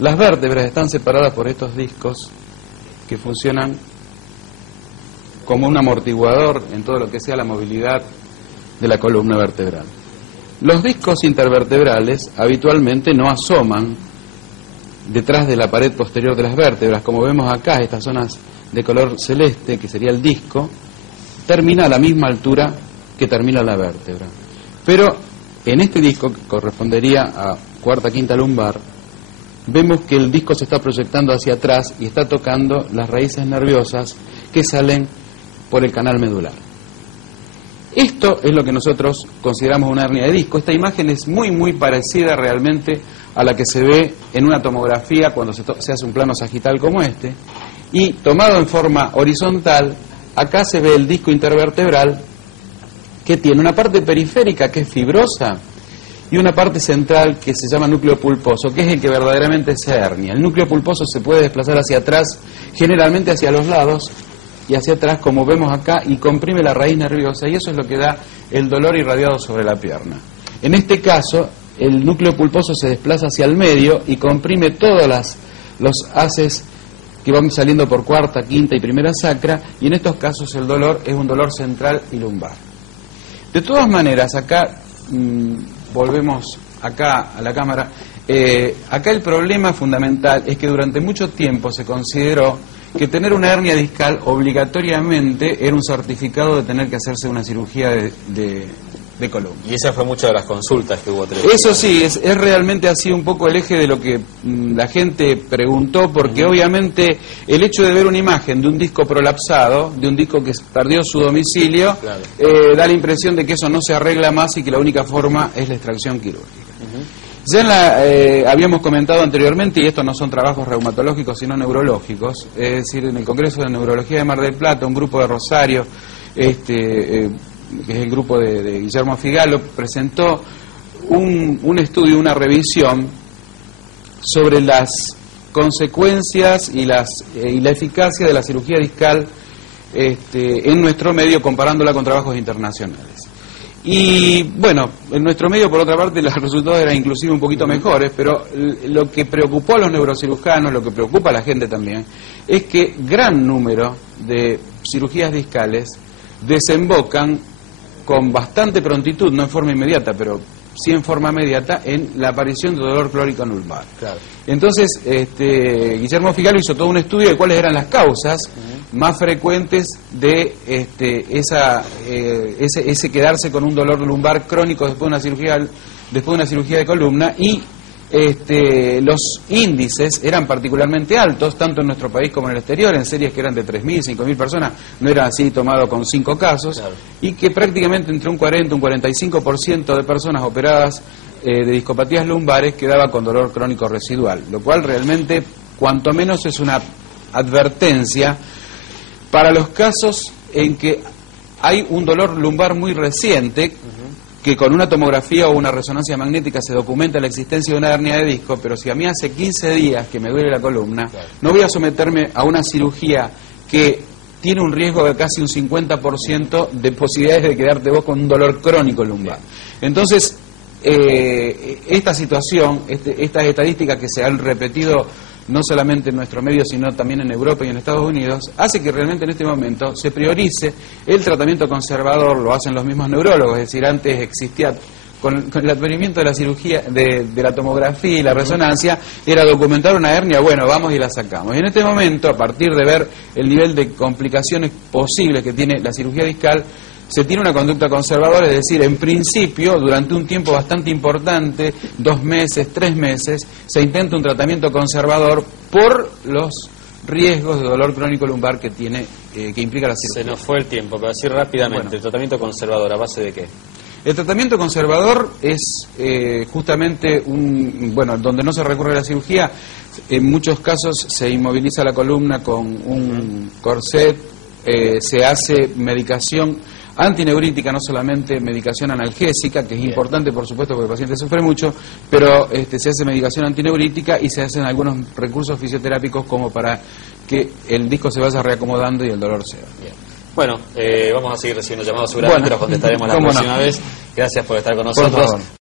Las vértebras están separadas por estos discos que funcionan como un amortiguador en todo lo que sea la movilidad de la columna vertebral. Los discos intervertebrales habitualmente no asoman detrás de la pared posterior de las vértebras, como vemos acá, estas zonas de color celeste, que sería el disco, termina a la misma altura que termina la vértebra. Pero en este disco, que correspondería a cuarta, quinta lumbar, vemos que el disco se está proyectando hacia atrás y está tocando las raíces nerviosas que salen por el canal medular. Esto es lo que nosotros consideramos una hernia de disco. Esta imagen es muy parecida realmente a la que se ve en una tomografía cuando se hace un plano sagital como este, y tomado en forma horizontal, acá se ve el disco intervertebral que tiene una parte periférica que es fibrosa y una parte central que se llama núcleo pulposo, que es el que verdaderamente se hernia. El núcleo pulposo se puede desplazar hacia atrás, generalmente hacia los lados y hacia atrás, como vemos acá, y comprime la raíz nerviosa, y eso es lo que da el dolor irradiado sobre la pierna. En este caso, el núcleo pulposo se desplaza hacia el medio y comprime todos los haces que van saliendo por cuarta, quinta y primera sacra, y en estos casos el dolor es un dolor central y lumbar. De todas maneras, acá, volvemos acá a la cámara, acá el problema fundamental es que durante mucho tiempo se consideró que tener una hernia discal obligatoriamente era un certificado de tener que hacerse una cirugía de columna. Y esa fue muchas de las consultas que hubo. Eso sí, es realmente así un poco el eje de lo que la gente preguntó, porque obviamente el hecho de ver una imagen de un disco prolapsado, de un disco que perdió su domicilio, claro, da la impresión de que eso no se arregla más y que la única forma es la extracción quirúrgica. Ya habíamos comentado anteriormente, y estos no son trabajos reumatológicos sino neurológicos, es decir, en el Congreso de Neurología de Mar del Plata, un grupo de Rosario, que es el grupo de Guillermo Figalo, presentó un estudio, una revisión sobre las consecuencias y la eficacia de la cirugía discal en nuestro medio, comparándola con trabajos internacionales. Y bueno, en nuestro medio, por otra parte, los resultados eran inclusive un poquito mejores, pero lo que preocupó a los neurocirujanos, lo que preocupa a la gente también, es que gran número de cirugías discales desembocan con bastante prontitud, no en forma inmediata, pero sí en forma inmediata, en la aparición de dolor crónico lumbar. Claro. Entonces, Guillermo Figalo hizo todo un estudio de cuáles eran las causas más frecuentes de ese quedarse con un dolor lumbar crónico después de una cirugía de columna, y los índices eran particularmente altos, tanto en nuestro país como en el exterior, en series que eran de 3.000, 5.000 personas, no era así tomado con 5 casos, claro, y que prácticamente entre un 40 y un 45% de personas operadas de discopatías lumbares quedaba con dolor crónico residual, lo cual realmente, cuanto menos, es una advertencia para los casos en que hay un dolor lumbar muy reciente, que con una tomografía o una resonancia magnética se documenta la existencia de una hernia de disco, pero si a mí hace 15 días que me duele la columna, claro, no voy a someterme a una cirugía que tiene un riesgo de casi un 50% de posibilidades de quedarte vos con un dolor crónico lumbar. Entonces, esta situación, estas estadísticas que se han repetido no solamente en nuestro medio, sino también en Europa y en Estados Unidos, hace que realmente en este momento se priorice el tratamiento conservador. Lo hacen los mismos neurólogos, es decir, antes existía, con el advenimiento de la cirugía, de la tomografía y la resonancia, era documentar una hernia, bueno, vamos y la sacamos. Y en este momento, a partir de ver el nivel de complicaciones posibles que tiene la cirugía discal, se tiene una conducta conservadora, es decir, en principio, durante un tiempo bastante importante, 2 meses, 3 meses, se intenta un tratamiento conservador por los riesgos de dolor crónico lumbar que tiene, que implica la cirugía. Se nos fue el tiempo, pero así rápidamente, bueno, ¿el tratamiento conservador a base de qué? El tratamiento conservador es justamente donde no se recurre a la cirugía, en muchos casos se inmoviliza la columna con un corset, se hace medicación antineurítica, no solamente medicación analgésica, que es importante, por supuesto, porque el paciente sufre mucho, pero se hace medicación antineurítica y se hacen algunos recursos fisioterápicos como para que el disco se vaya reacomodando y el dolor se va. Bien. Bueno, vamos a seguir recibiendo llamados seguramente, los contestaremos la próxima vez. Gracias por estar con nosotros.